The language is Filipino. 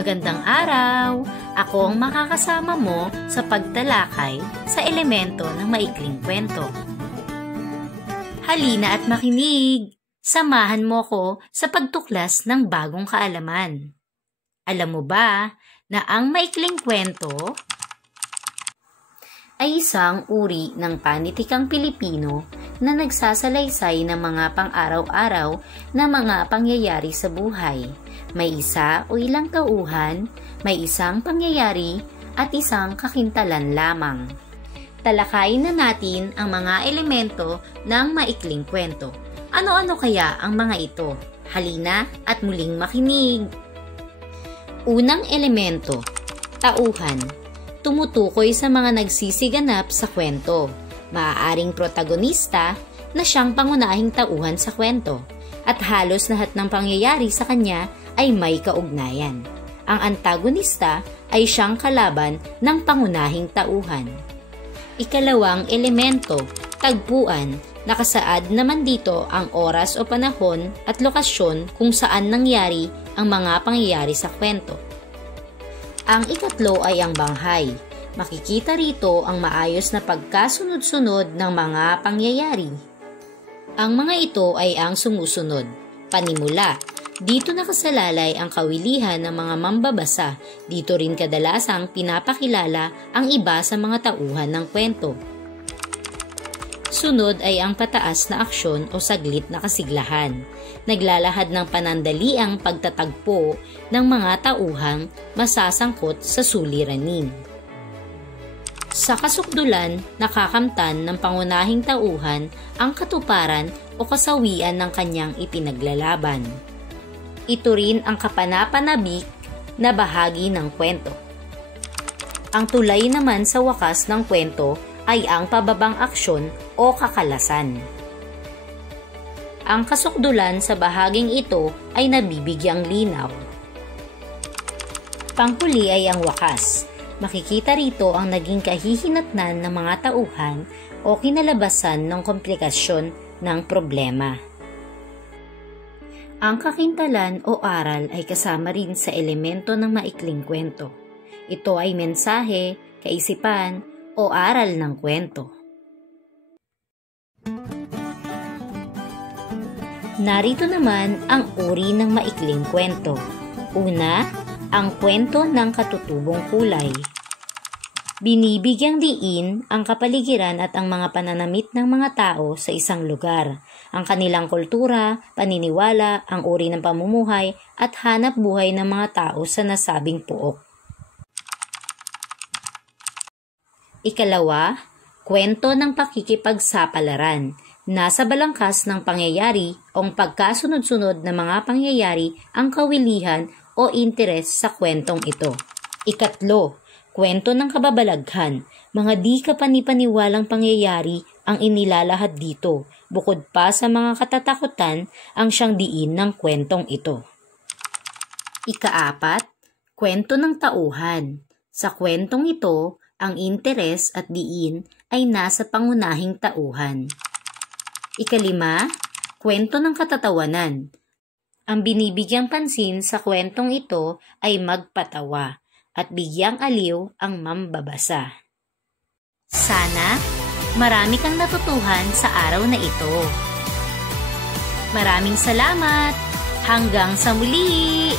Magandang araw! Ako ang makakasama mo sa pagtalakay sa elemento ng maikling kwento. Halina at makinig! Samahan mo ko sa pagtuklas ng bagong kaalaman. Alam mo ba na ang maikling kwento ay isang uri ng panitikang Pilipino na nagsasalaysay ng mga pang-araw-araw na mga pangyayari sa buhay. May isa o ilang tauhan, may isang pangyayari at isang kakintalan lamang. Talakayin na natin ang mga elemento ng maikling kwento. Ano-ano kaya ang mga ito? Halina at muling makinig! Unang elemento, tauhan. Tumutukoy sa mga nagsisiganap sa kwento. Maaaring protagonista na siyang pangunahing tauhan sa kwento at halos lahat ng pangyayari sa kanya ay may kaugnayan. Ang antagonista ay siyang kalaban ng pangunahing tauhan. Ikalawang elemento, tagpuan. Nakasaad naman dito ang oras o panahon at lokasyon kung saan nangyari ang mga pangyayari sa kwento. Ang ikatlo ay ang banghay. Makikita rito ang maayos na pagkasunod-sunod ng mga pangyayari. Ang mga ito ay ang sumusunod. Panimula. Dito nakasalalay ang kawilihan ng mga mambabasa. Dito rin kadalasang pinapakilala ang iba sa mga tauhan ng kwento. Sunod ay ang pataas na aksyon o saglit na kasiglahan. Naglalahad ng panandaliang pagtatagpo ng mga tauhang masasangkot sa suliranin. Sa kasukdulan, nakakamtan ng pangunahing tauhan ang katuparan o kasawian ng kanyang ipinaglalaban. Ito rin ang kapanapanabik na bahagi ng kwento. Ang tulay naman sa wakas ng kwento ay ang pababang aksyon o kakalasan. Ang kasukdulan sa bahaging ito ay nabibigyang linaw. Panghuli ay ang wakas. Makikita rito ang naging kahihinatnan ng mga tauhan o kinalabasan ng komplikasyon ng problema. Ang kakintalan o aral ay kasama rin sa elemento ng maikling kwento. Ito ay mensahe, kaisipan, o aral ng kwento. Narito naman ang uri ng maikling kwento. Una, ang kwento ng katutubong kulay. Binibigyang diin ang kapaligiran at ang mga pananamit ng mga tao sa isang lugar, ang kanilang kultura, paniniwala, ang uri ng pamumuhay at hanap buhay ng mga tao sa nasabing pook. Ikalawa, kwento ng pakikipagsapalaran. Nasa balangkas ng pangyayari o pagkasunod-sunod na mga pangyayari ang kawilihan o interes sa kwentong ito. Ikatlo, kwento ng kababalaghan. Mga di kapanipaniwalang pangyayari ang inilalahad dito, bukod pa sa mga katatakutan ang siyang diin ng kwentong ito. Ikaapat, kwento ng tauhan. Sa kwentong ito, ang interes at diin ay nasa pangunahing tauhan. Ikalima, kwento ng katatawanan. Ang binibigyang pansin sa kwentong ito ay magpatawa at bigyang aliw ang mambabasa. Sana marami kang natutuhan sa araw na ito. Maraming salamat! Hanggang sa muli!